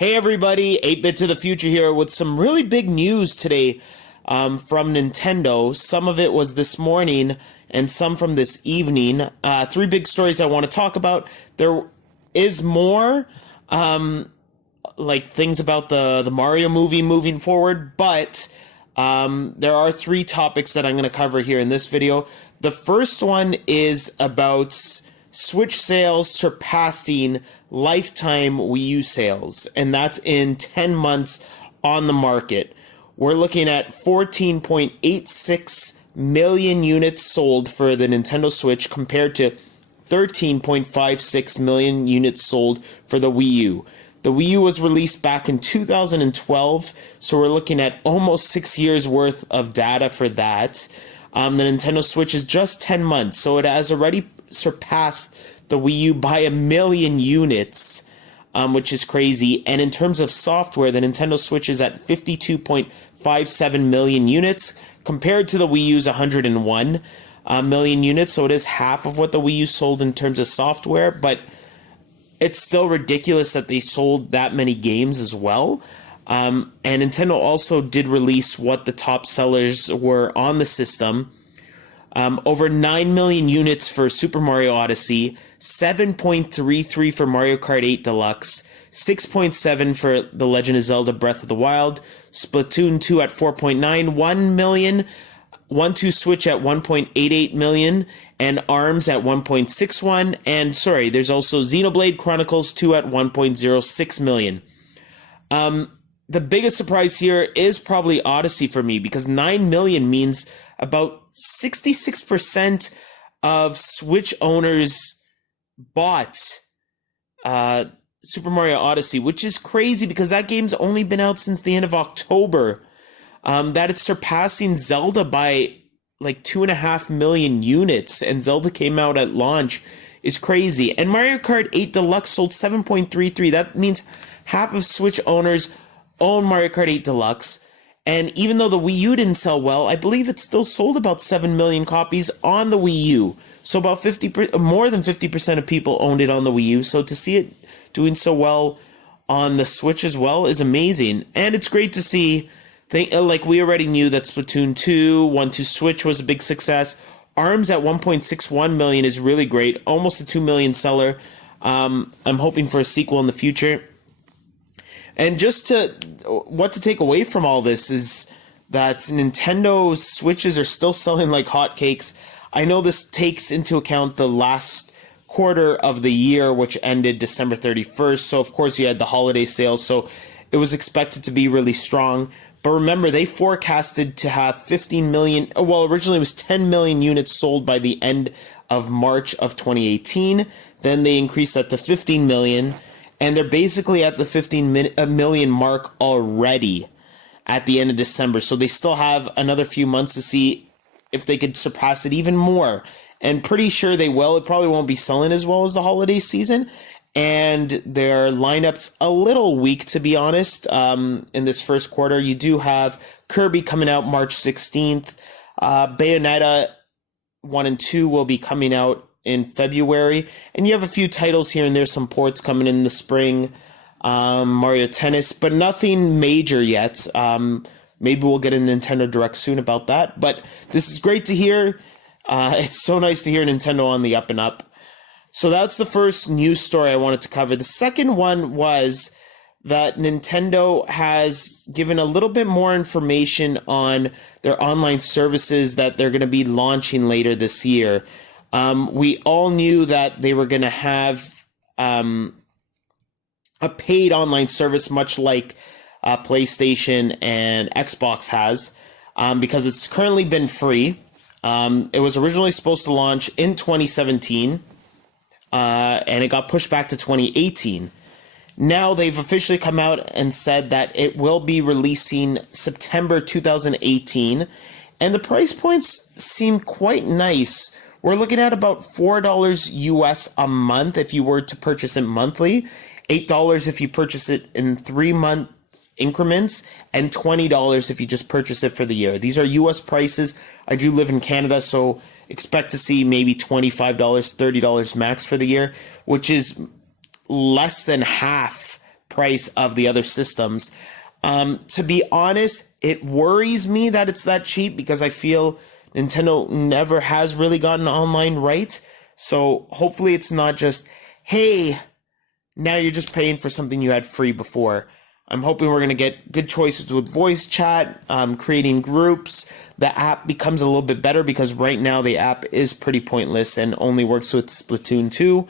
Hey everybody, 8-Bit to the Future here with some really big news today from Nintendo. Some of it was this morning and some from this evening. Three big stories I want to talk about. There is more things about the Mario movie moving forward, but there are three topics that I'm going to cover here in this video. The first one is about Switch sales surpassing lifetime Wii U sales, and that's in 10 months on the market. We're looking at 14.86 million units sold for the Nintendo Switch compared to 13.56 million units sold for the Wii U. The Wii U was released back in 2012, so we're looking at almost 6 years worth of data for that. The Nintendo Switch is just 10 months, so it has already surpassed the Wii U by 1 million units, which is crazy. And in terms of software, the Nintendo Switch is at 52.57 million units compared to the Wii U's 101 million units. So it is half of what the Wii U sold in terms of software, but it's still ridiculous that they sold that many games as well. And Nintendo also did release what the top sellers were on the system. Over 9 million units for Super Mario Odyssey, 7.33 for Mario Kart 8 Deluxe, 6.7 for The Legend of Zelda Breath of the Wild, Splatoon 2 at 4.91 million, 1-2 Switch at 1.88 million, and ARMS at 1.61, and there's also Xenoblade Chronicles 2 at 1.06 million. The biggest surprise here is probably Odyssey for me, because 9 million means about 66% of Switch owners bought Super Mario Odyssey, which is crazy because that game's only been out since the end of October. That it's surpassing Zelda by like 2.5 million units, and Zelda came out at launch is crazy. And Mario Kart 8 Deluxe sold 7.33. That means half of Switch owners own Mario Kart 8 Deluxe. And even though the Wii U didn't sell well, I believe it still sold about 7 million copies on the Wii U. So about more than 50% of people owned it on the Wii U. So to see it doing so well on the Switch as well is amazing. And it's great to see, like we already knew that Splatoon 2, 1-2 Switch was a big success. ARMS at 1.61 million is really great. Almost a 2 million seller. I'm hoping for a sequel in the future. And what to take away from all this is that Nintendo Switches are still selling like hotcakes. I know this takes into account the last quarter of the year, which ended December 31st. So, of course, you had the holiday sales. So it was expected to be really strong. But remember, they forecasted to have 15 million. Well, originally it was 10 million units sold by the end of March of 2018. Then they increased that to 15 million. And they're basically at the 15 million mark already at the end of December. So they still have another few months to see if they could surpass it even more. And pretty sure they will. It probably won't be selling as well as the holiday season. And their lineup's a little weak, to be honest, in this first quarter. You do have Kirby coming out March 16th. Bayonetta 1 and 2 will be coming out in February, and you have a few titles here and there, some ports coming in the spring, Mario Tennis, but nothing major yet. Maybe we'll get a Nintendo Direct soon about that, but this is great to hear. It's so nice to hear Nintendo on the up and up. So that's the first news story I wanted to cover. The second one was that Nintendo has given a little bit more information on their online services that they're going to be launching later this year. We all knew that they were going to have a paid online service, much like PlayStation and Xbox has, because it's currently been free. It was originally supposed to launch in 2017, and it got pushed back to 2018. Now they've officially come out and said that it will be releasing September 2018, and the price points seem quite nice. We're looking at about $4 US a month if you were to purchase it monthly, $8 if you purchase it in 3-month increments, and $20 if you just purchase it for the year. These are US prices. I do live in Canada, so expect to see maybe $25, $30 max for the year, which is less than half price of the other systems. To be honest, it worries me that it's that cheap because I feel Nintendo never has really gotten online right. So hopefully it's not just, hey, now you're just paying for something you had free before. I'm hoping we're going to get good choices with voice chat, creating groups. The app becomes a little bit better because right now the app is pretty pointless and only works with Splatoon 2.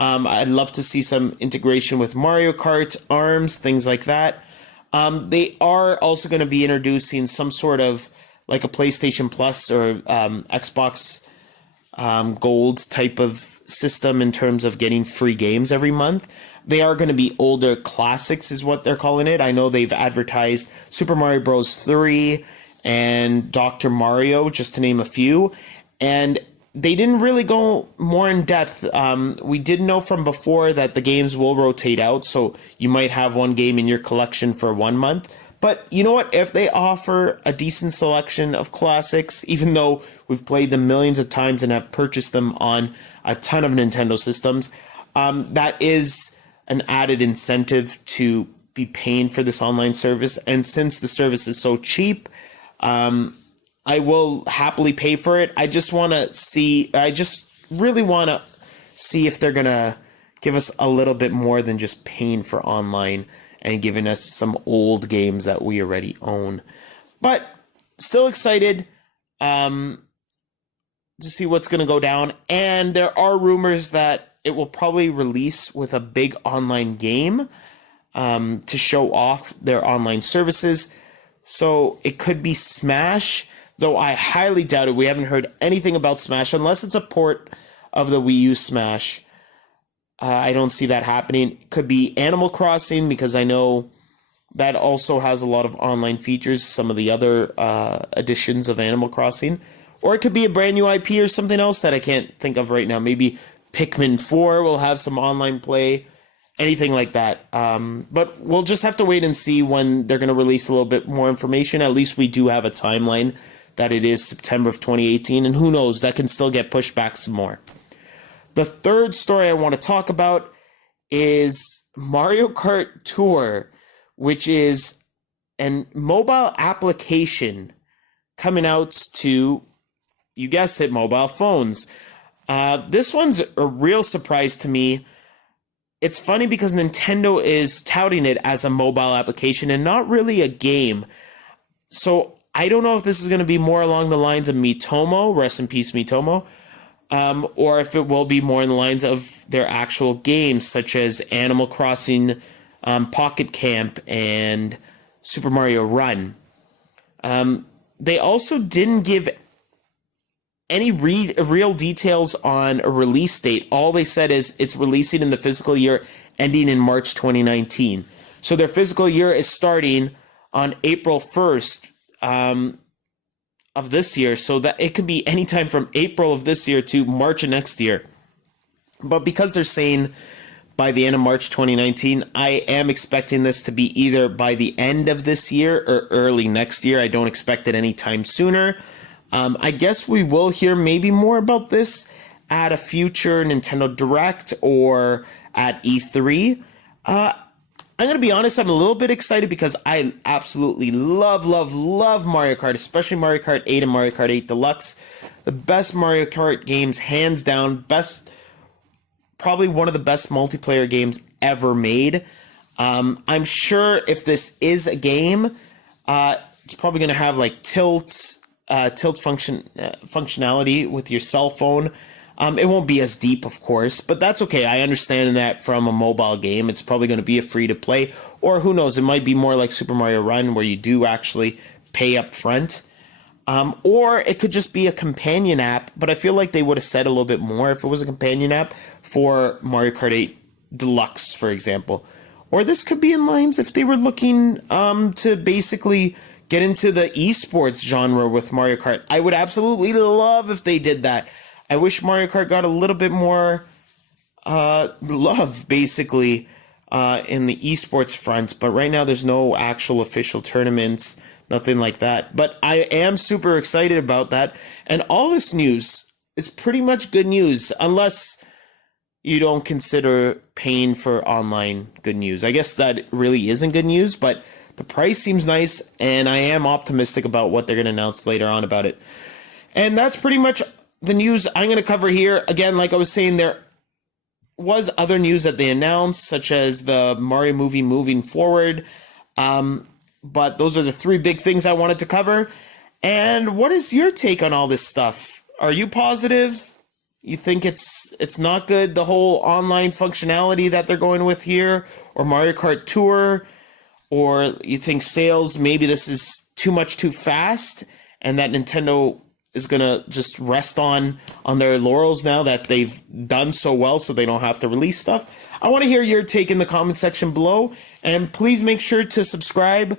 I'd love to see some integration with Mario Kart, ARMS, things like that. They are also going to be introducing some sort of like a PlayStation Plus or Xbox Gold type of system in terms of getting free games every month. They are going to be older classics is what they're calling it. I know they've advertised Super Mario Bros. 3 and Dr. Mario, just to name a few. And they didn't really go more in depth. We did know from before that the games will rotate out, so you might have one game in your collection for 1 month. But you know what? If they offer a decent selection of classics, even though we've played them millions of times and have purchased them on a ton of Nintendo systems, that is an added incentive to be paying for this online service. And since the service is so cheap, I will happily pay for it. I just really want to see if they're going to give us a little bit more than just paying for online and giving us some old games that we already own. But still excited to see what's going to go down. And there are rumors that it will probably release with a big online game to show off their online services. So it could be Smash, though I highly doubt it. We haven't heard anything about Smash unless it's a port of the Wii U Smash. I don't see that happening. It could be Animal Crossing because I know that also has a lot of online features, some of the other editions of Animal Crossing. Or it could be a brand new IP or something else that I can't think of right now. Maybe Pikmin 4 will have some online play, anything like that. But we'll just have to wait and see when they're going to release a little bit more information. At least we do have a timeline that it is September of 2018, and who knows, that can still get pushed back some more. The third story I want to talk about is Mario Kart Tour, which is a mobile application coming out to, you guessed it, mobile phones. This one's a real surprise to me. It's funny because Nintendo is touting it as a mobile application and not really a game. So I don't know if this is going to be more along the lines of Miitomo, rest in peace Miitomo, or if it will be more in the lines of their actual games, such as Animal Crossing, Pocket Camp, and Super Mario Run. They also didn't give any real details on a release date. All they said is it's releasing in the fiscal year ending in March 2019. So their fiscal year is starting on April 1st of this year, so that it could be anytime from April of this year to March of next year. But because they're saying by the end of March 2019, I am expecting this to be either by the end of this year or early next year. I don't expect it anytime sooner. I guess we will hear maybe more about this at a future Nintendo Direct or at E3. I'm going to be honest, I'm a little bit excited because I absolutely love Mario Kart, especially Mario Kart 8 and Mario Kart 8 Deluxe. The best Mario Kart games, hands down, probably one of the best multiplayer games ever made. I'm sure if this is a game, it's probably going to have like tilt functionality with your cell phone. It won't be as deep, of course, but that's okay. I understand that from a mobile game, it's probably going to be a free to play, or who knows, it might be more like Super Mario Run where you do actually pay up front. Or it could just be a companion app, but I feel like they would have said a little bit more if it was a companion app for Mario Kart 8 Deluxe, for example. Or this could be in lines if they were looking to basically get into the esports genre with Mario Kart. I would absolutely love if they did that. I wish Mario Kart got a little bit more love, basically, in the esports front. But right now, there's no actual official tournaments, nothing like that. But I am super excited about that. And all this news is pretty much good news, unless you don't consider paying for online good news. I guess that really isn't good news, but the price seems nice, and I am optimistic about what they're going to announce later on about it. And that's pretty much the news I'm going to cover here. Again, like I was saying, there was other news that they announced, such as the Mario movie moving forward. But those are the three big things I wanted to cover. And what is your take on all this stuff? Are you positive? You think it's not good, the whole online functionality that they're going with here, or Mario Kart Tour? Or you think sales, maybe this is too much too fast, and that Nintendo is going to just rest on their laurels now that they've done so well so they don't have to release stuff? I want to hear your take in the comment section below, and please make sure to subscribe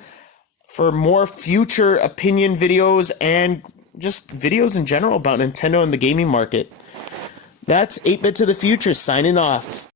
for more future opinion videos and just videos in general about Nintendo and the gaming market. That's 8-Bit to the Future signing off.